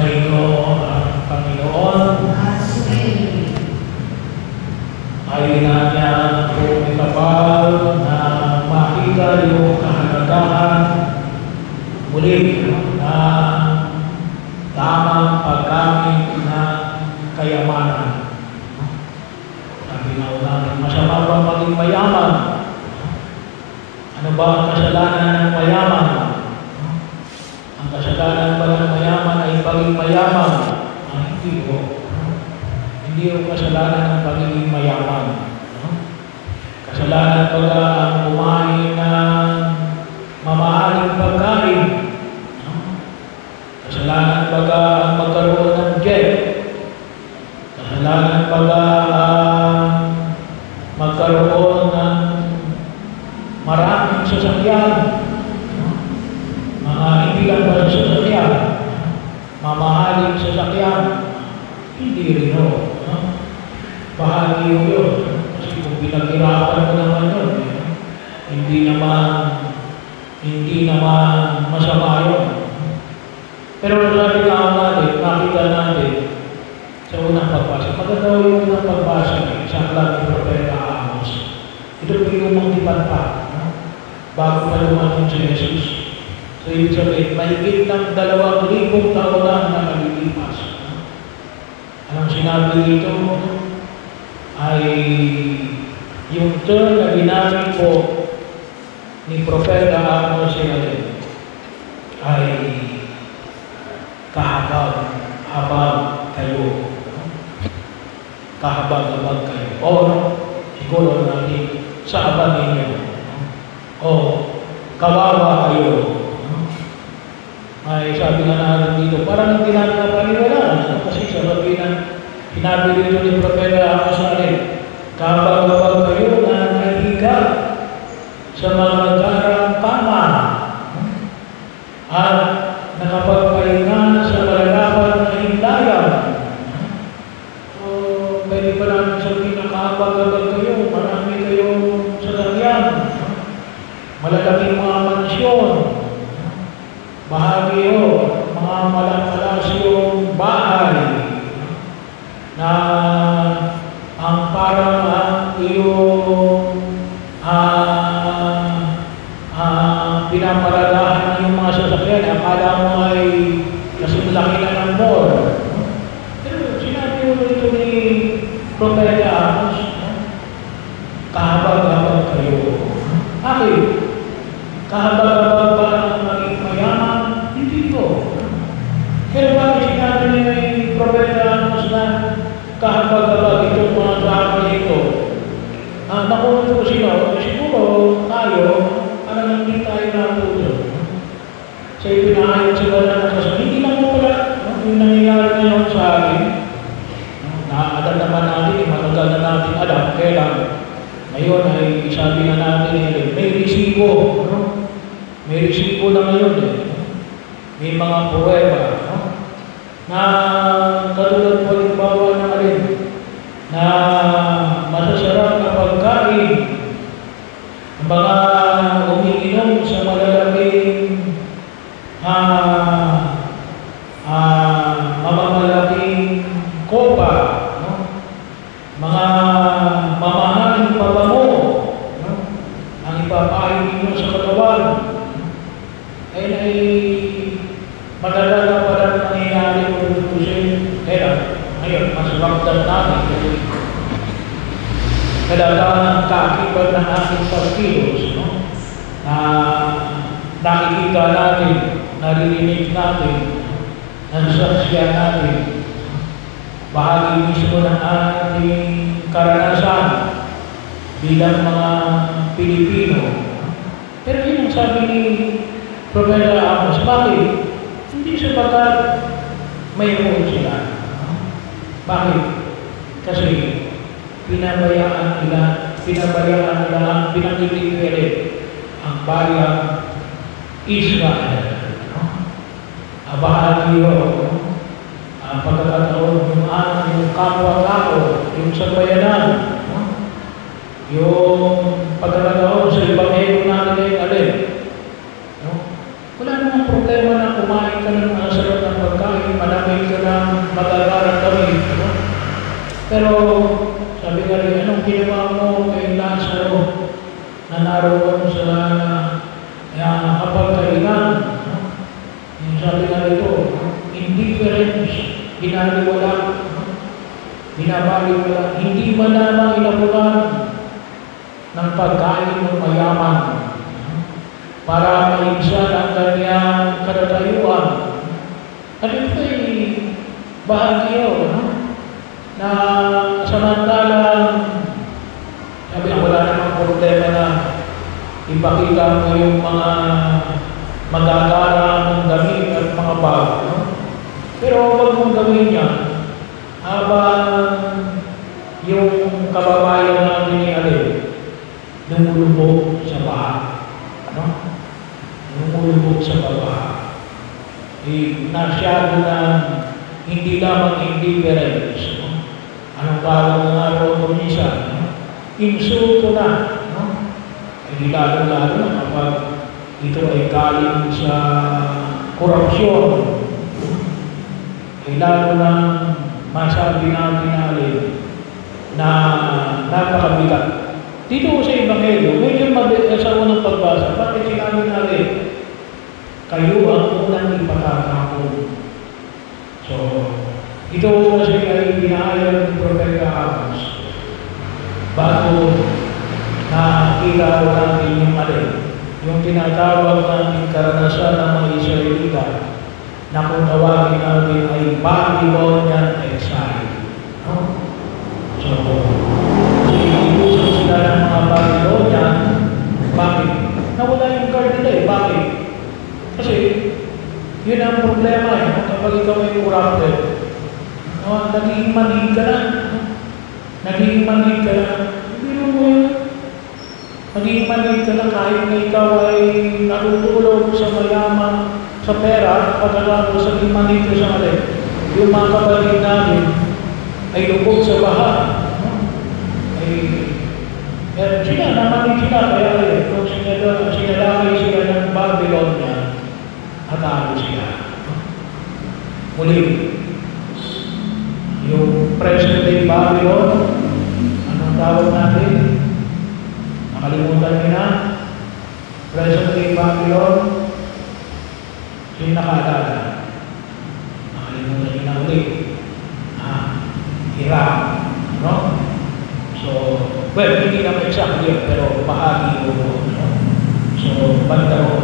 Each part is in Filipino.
Sumainyo ang Panginoon. Ay na niya po ikapal na makita yung kahalagahan muli na tamang paggamit ng kayamanan. Sabi na natin, masama ba maging mayaman? Ano ba ang kasalanan ng mayaman? Ang kasalanan ba ng mayaman ay pagiging mayaman? Hindi po. Hindi yung kasalanan ng pagiging mayaman. Kasalanan pala ang kumain ng mamahaling pagkain. Kasalanan pala ang magkaroon ng jet. Kasalanan pala ang magkaroon ng maraming sasakyan. Hindi lang ba sasakyan? Mamahaling sasakyan. Hindi rin o. Bahagi yun. Kasi kung pinaghirapan mo naman yun, hindi naman masama yun. Pero sabi nga natin, nakita natin sa unang pagbasa. Maganda yung unang pagbasa sa aklat ni Propeta Amos. Ito po yung mga pa, bago pa dumating si Jesus. So, ibig sabihin, mahigit ng 2,000 taon na nakalilipas. Anong sinabi dito ay yung term na ginamit po ni Propeta Amos ay kahabag kayo. Kahabag kayo. O, siguro natin sa abang ninyo. O, kawawa kayo. Ay sabi nga natin dito, parang hindi natin napaniwalaan. Kasi sabi na, sinabi dito ni Propeta Amos kabag-abag kayo na nahihiga sa mga garang tama at nakapagpahinga sa malalapan na himlayan. So, pwede pa namin sabihin na kabag-abag kayo, marami kayong sasakyan, malalaking mga mansyon, bahagi o mga malapalasyong bahay na ang parang iyong pinaparadahan yung mga sasakyan, akala mo ay kasing laki na ng mall. Pero sinabi mo ito ni Propeta Amos, kahabag-habag kayo. Bakit? Kahabag-habag ba ang maging mayaman? Hindi ko. Pero bakit sinabi ni Propeta Amos na kahabag-habag itong mga tao ito? Nakuha ko sino? Siguro tayo, parang hindi tayo natuto. Sa ipinahayag sila na kasi hindi lang mo pala yung nangyayari ngayon sa akin. Alam naman natin, matagal na natin alam, kailan ngayon ay sabi nga natin, may resibo. May resibo na ngayon may mga pruweba na katulad po yung bawa ng alin na masasarap na pagkain, mga umiinom sa malalaking mamamalaking kopa, mga mamahaling pabango ang ipapain ninyo sa katawan. Ay madagal na pala nangyayari ko dito kaya ngayon, mas ramdam natin kailangan ng kakibat ng ating pagkilos na nakikita natin, naririnig natin, nasasaksyan natin, bahagi mismo ng ating karanasan bilang mga Pilipino. Pero yun ang sabi ni Propeta Amos, bakit? Hindi sapagat mayroon sila. Bakit? Kasi pinabayaan nila ang pinag-ibig ang bayang Israel. Bahagi yun. Ang pagkakataon yung kapwa-tao, yung sa bayanan, yung pagkakataon sa ibanghelyo natin ay alin. Wala namang problema na kumain ka ng masarap ng pagkain, malamig binaliwala, binabaliwala, hindi man lamang inabutan ng pagkain ng mayaman para maibsan ang kanyang katatayuan. At ito'y bahagyo, na samantalang sabi na wala namang problema na ipakita mo yung mga magagara ng damit at mga bago. Pero huwag mong gawin yan habang yung kababayan natin ni Alin lumulubog sa baha. Lumulubog sa baha. Nasyado na hindi lamang indifference. Anong tawag ng araw ko minsan? Insulto na. Ay lalo-lalo na kapag ito ay galing sa korupsyon. Ay lalo na masabi natin natin na napakabigat. Dito sa Ebanghelyo, medyo sa unang pagbasa, bakit sinabi natin, kayo ang unang ipatatapon. So, ito kasi ay binahayag ng Propeta Amos. Bago nakita natin yung yung tinatawag natin karanasan ng mga Israelita na kung tawagin natin ay Babylonian exile. So, ilusog sila ng mga Babylonian. Bakit? Nawala yung card nila eh. Bakit? Kasi, yun ang problema eh. Kapag ikaw ay corrupted, naging manhid ka na. Naging manhid ka na. Pero mo yun. Naging manhid ka na kahit na ikaw ay natutulog sa mayaman, sa pera, pagkatapos naging manhid ka sa alin. Yung mga kapatid namin ay lubog sa baha. Sila, namanhid sila. Kaya kung sinalakay sila ng Babylonia, hatalo sila. Muli, yung present day Babylon, anong tawag natin? Nakalimutan niyo na? Present day Babylon, sino nakaalala? Nakalimutan niyo na ulit. Iraq. No? So, well, hindi naman exact yun, pero bahagi mo. So, banda mo.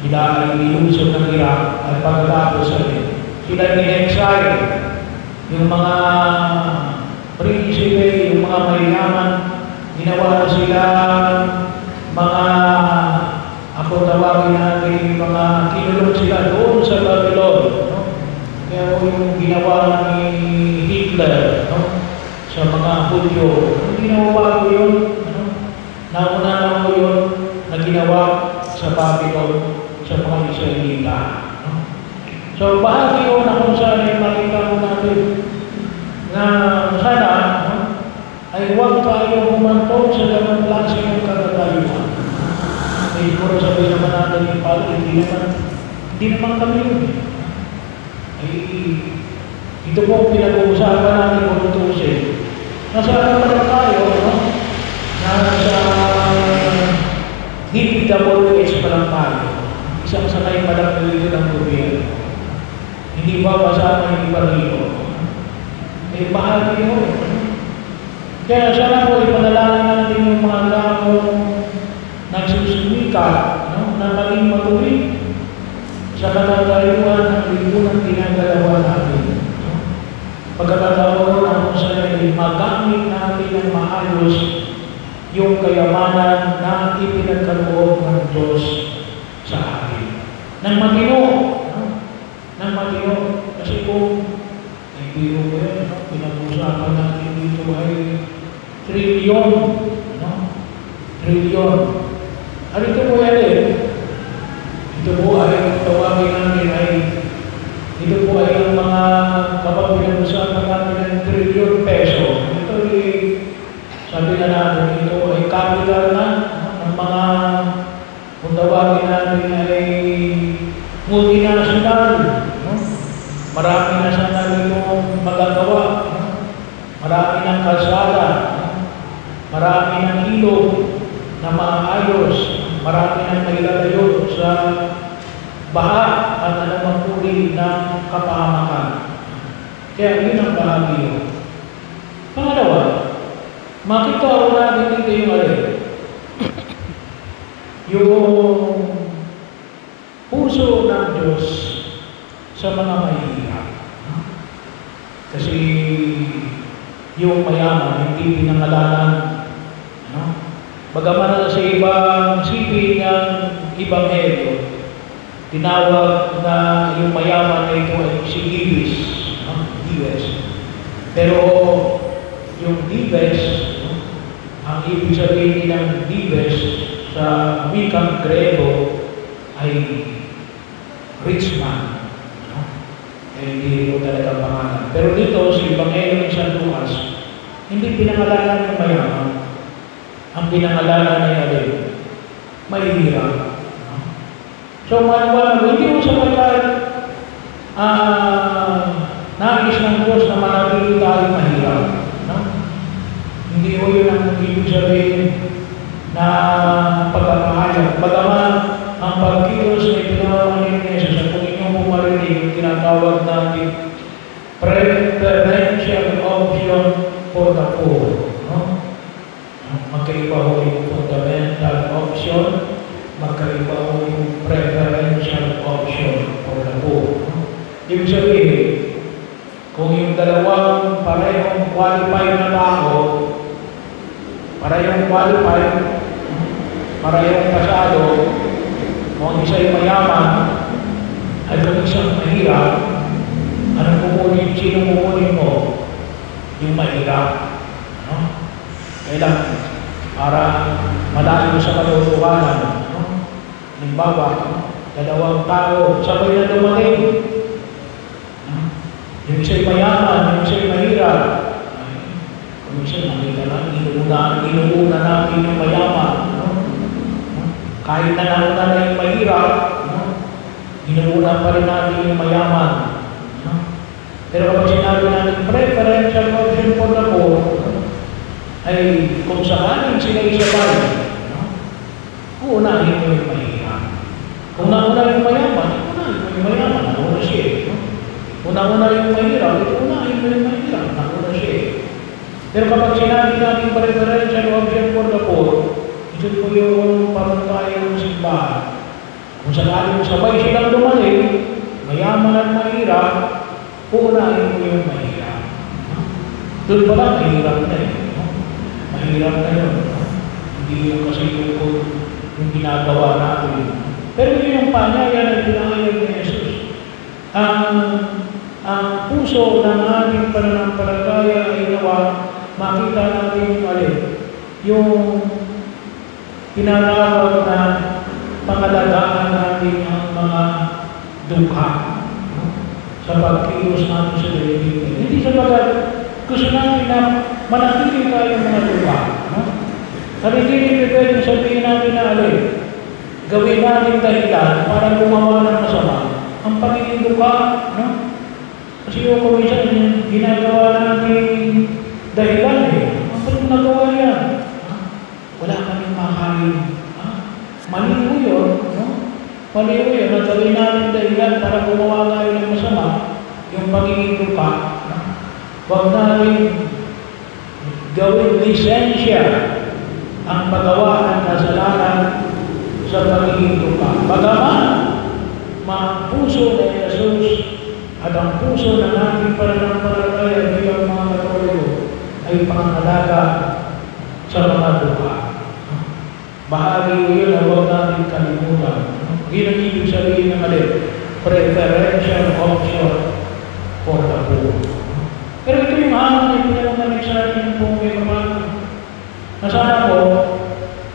Sila ay nilusog ng Iraq at pagkatapos sila in-exile. Yung mga prinsipe, yung mga mayaman, ginawa na sila mga, ako tawagin natin, mga kinulong sila doon sa Babylon. Kaya yung ginawa ni Hitler sa mga Hudyo, hindi ginawa ko yun. Nauna ko yun na ginawa sa Babylon sa mga Israelita. So, bahagi yun na kung saan ay makita mo natin na sana ay huwag tayo humantong sa ganang klase ng katatayuan. Ay, siguro sabihin naman natin yung pala, hindi naman kami yun. Ay, ito po pinag-uusapan natin kung tutusin. Nasa ano pa tayo, nasa DPWH pa lang tayo. Isang sanay pa lang nalito ng gobyerno. Hindi ba kasama yung iba rito? Eh, bahagi mo. Kaya sana po, ipanalangin natin yung mga taong nagsusumika, na maging matuwid sa katatayuan ng lipunang ginagalawa natin. Pagkakataon na kung saan ay magamit natin ng maayos yung kayamanan na ipinagkaloob ng Diyos sa atin. Nang matino. Nang matino. Kasi kung ay biro ko yan, pinag-usapan natin dito ay trilyon. Trilyon. Ano ito po yan eh? Ito po ay tawagin namin ay ito po ay yung mga kapag pinag-usapan namin ng trilyon peso. Ito ay sabi na natin, ito ay capital na ng mga kung tawagin natin ay multinational. Marami na sana itong magagawa. Marami ng kalsada. Marami ng ilog na maayos. Marami ng nailalayo sa baha at anumang uri ng kapahamakan. Kaya yun ang bahagi yun. Pangalawa, makita ko natin dito yung yung puso ng Diyos sa mga mahihirap. Kasi yung mayaman, hindi pinangalanan. Bagaman sa ibang sipin ng Ebanghelyo, tinawag na yung mayaman na ito ay si Dives. Pero yung Dives, ang ibig sabihin ng Dives sa wikang Grego ay rich man. Hindi ito talaga pangalan. Pero dito, sa Ebanghelyo ng San Lucas, hindi pinangalanan ng mayaman. Ang pinangalanan ay mahihirap. So, hindi mo sapagkat nais ng Diyos na manatili tayo mahirap. Hindi mo yun ang ibig sabihin na pagkakahayag. Bagaman, ang pagkilos na ipinawaman ni Jesus sa kung inyong pumarinig, yung tinatawag natin preferential option for the poor. Magkaiba ho yung fundamental option, magkaiba ho yung preferential option for the poor. Ibig sabihin, kung yung dalawang parehong qualified na tao, parehong qualified, parehong pasado, kung isa ay mayaman at kung isang mahirap, anong kukunin, sino kukunin mo? Yung mahirap. Kailangan para malayo sa kaluluwanan. Halimbawa, dalawang tao, sabay na dumating. Yung isa'y mayaman, yung isa'y mahirap. Kung isa'y nakita lang, inuuna natin yung mayaman. Kahit na nauna na yung mahirap, inuuna pa rin natin yung mayaman. Pero kapag sinabi natin preferential option for the poor, ay kung saan sila isabay, uunahin mo yung mahirap. Kung nauna yung mayaman, uunahin mo yung mayaman, nauna siya. Kung nauna yung mahirap, uunahin mo yung mahirap, nauna siya. Pero kapag sinabi natin preferential option for the poor, ito po yung pamantayan ng simbahan. Kung sakaling sabay silang dumating, mayaman at mahirap, uunahin mo yung mahirap. Doon pala, mahirap na eh. Mahirap na yun. Hindi yung kasi yung ginagawa natin. Pero yun yung panyaya na pinahayag ni Jesus. Ang puso ng ating pananampalataya ay nawa, makita natin yung yung tinatawag na pangalagaan natin ang mga dukha sa pagkilos natin sa daigdig. Hindi sapagat gusto natin na manatili tayo mga dukha. At hindi pwedeng sabihin natin na gawin natin dahilan para gumawa ng masama. Ang pagiging dukha, kasi yung kumisan, ginagawa natin dahilan Ang pagiging nagawa yan, wala kaming makain. Mali mo yun, Mali mo yun, nagawin natin dahilan para gumawa tayo ng masama, yung pagiging dukha. Huwag natin gawin lisensya ang paggawa ng kasalanan sa pagiging dukha. Bagaman, ang puso ni Jesus at ang puso ng ating pananampalataya bilang mga Katoliko ay pangangalaga sa mga dukha. Bahagi ko yun na huwag natin kalimutan. Yun ang ibig sabihin ng preferential option for the poor. Pero ito yung hamon na pinanamig sa atin kung may kapag na sana po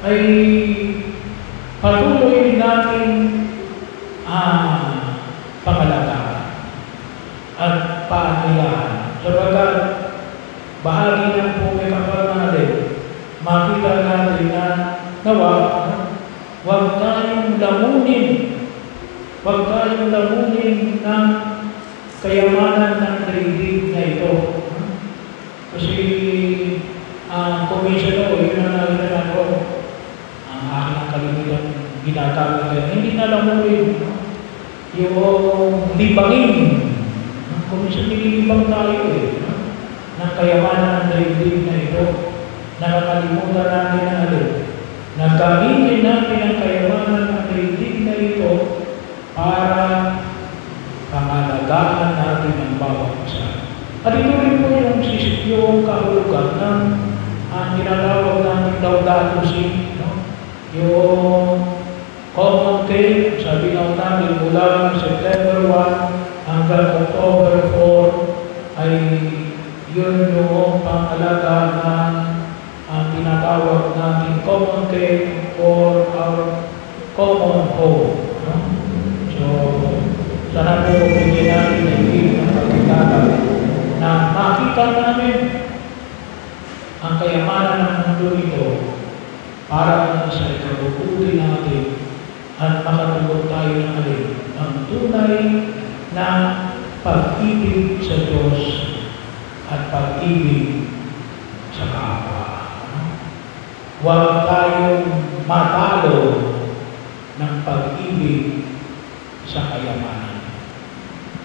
ay patuloy natin pangalagaan at paaniyahan. Sabagat bahagi ng po may kapag natin, makita natin na nawa, huwag tayong lamunin ng kayamanan ng daigdig na ito. Kasi ang komisyon ko, yun ang nakita ko, ang aking nakalimutan ginatawag yan. Hindi na lamunin yung libangin Kung minsan nililibang tayo no? Ng kayamanan ng daigdig na ito, nakakalimutan natin na alin. Nagamitin natin ang kayamanan ng daigdig na ito para pangalagaan natin ang bawat isa. At ito rin po yung kahulugan ng tinatawag natin Laudato-Si, no? Yung common cake, sabi natin mula September 1 hanggang October 4 ay yun yung pangalagaan ng tinatawag natin common cake for our common home. No? So, sana po bigyan natin ng hindi ng pagkikala na makita namin ang kayamanan ng mundo ito para sa ikabubuti natin at makatulog tayo ng alin ang tunay na pag-ibig sa Diyos at pag-ibig sa kapwa. Huwag tayong matalo ng pag-ibig sa kayamanan.